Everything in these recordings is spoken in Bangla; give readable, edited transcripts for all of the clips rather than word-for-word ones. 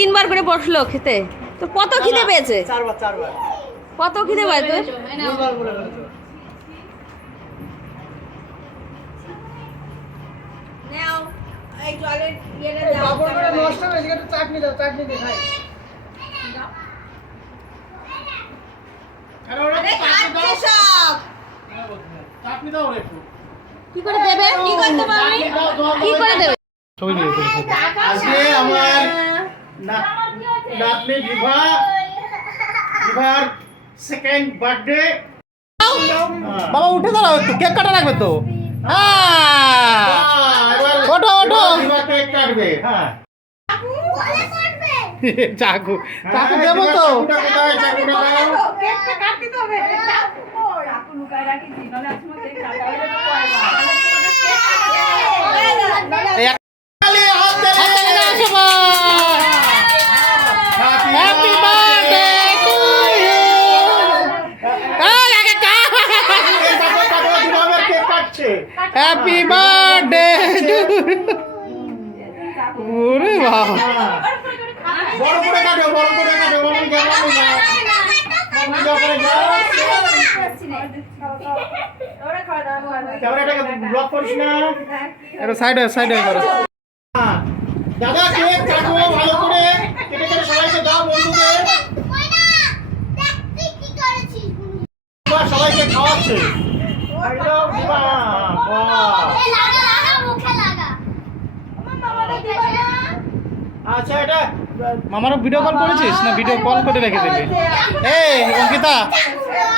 3বার করে বসলো খেতে। তো কত খিদে পেয়েছে? 4বার। কত খিদে পায় তোর? 2বার করে ফেলেছো। নাও এই জলের ইয়েটা দাও। কাপড় করে নষ্ট হয়ে গেছে, একটু চাটনি দাও, চাটনি দিয়ে খাই। আরে ওরা আরে চাটনি দাও। খাচ্ছে সব। চাটনি দাও রে একটু। কি করে দেবে? কি করতে পারবি? কি করে দেবে? ছবি নিয়ে আজকে আমার নাতনি বিভার সেকেন্ড বার্থডে। বাবা উঠে দাঁড়াও, একটু কেক কাটা লাগবে তো। হ্যাঁ ওঠো ওঠো। বিভা কেক কাটবে। হ্যাঁ চাকু চাকু দেবো তো। চাকুটা দাও। কেকটা কাটতে তো হবে। চাকু লুকায় রাখিছি নলে আজকে কেক কাটা হলে তো পয়বা। খালি হাত দে। হাততালি দাও সবাই। Happy birthday to you. আগে কাটো বিভাবের কেক কাটছে। হ্যাপি বার্থডে টু ওরে বাবা। বড় করে কাটো, বড় করে কাটো। বড় করে যাও। ওরে খাওয়া দাওয়া ক্যামেরাটাকে ব্লক করিস না। এটা সাইড হয়ে করো। দাদা কেক কাটো ভালো করে, কেটে কেটে সবাইকে দাও বন্ধুদের। বাহ, সবাইকে খাওয়াচ্ছে। একদম বাহ, বাহ। আচ্ছা এটা মামারও ভিডিও কল করেছিস না ভিডিও কল করে রেখে দিবি? এই অঙ্কিতা,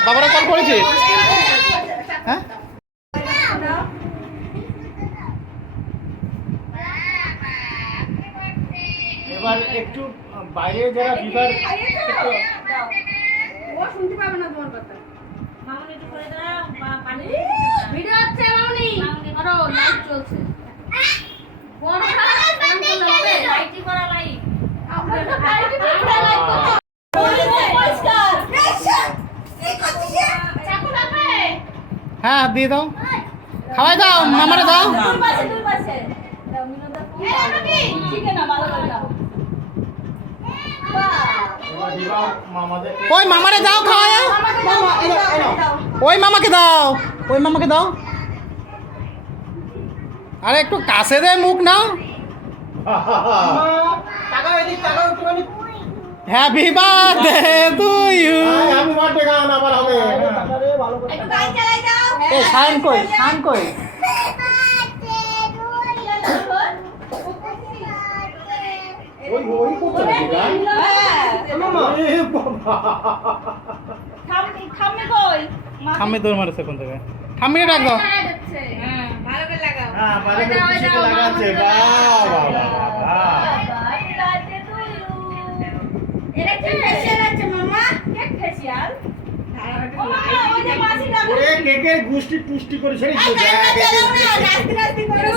বাবারা কল করেছিস? হ্যাঁ এবার একটু বাইরে যারা বিবার ও শুনতে পাবে না তোমার কথা। মামনি একটু করে দাও পানি। ভিডিও হচ্ছে মামনি। ধরো লাইভ চলছে। বড় খারাপ লাইটই করা লাইভ। আমরা তো লাইটই করা লাইভ করতে। পরিষ্কার। এই করছিস? চাকু লাগবে? হ্যাঁ দিয়ে দাও, খাওয়াই দাও, মামারে দাও। দূর পাশে। দাও মিনদা ফোন। এই নাকি? ঠিক না ভালো করে দাও। এবার বিবার মামাদের ওই মামারে দাও, খাওয়াই। ওই মামাকে দাও, ওই মামাকে দাও। আরে একটু কাছে দে মুখ না। টাকা এদিক টাকা একটুখানি। Happy birthday to you. Happy birthday গান আবার হবে। একটু গান চালাই দাও। এ শান কই, শান কই? ওই করতে নাকি গান? মামা এ বাবা। থামে কই? ঠাম্মি দৌড় মারেছে কোন থেকে? ঠাম্মিরে ডাক দাও। হ্যাঁ ভালো করে লাগাও। হ্যাঁ বাইরে খুশি লাগাচ্ছে। বাহ বাহ বাহ। এটা কি ফেশিয়াল আছে মামা? Cake facial? ওরে কেকের গুষ্টি টুষ্টি করে ছেড়ে দিল। নাচতে নাচতে করে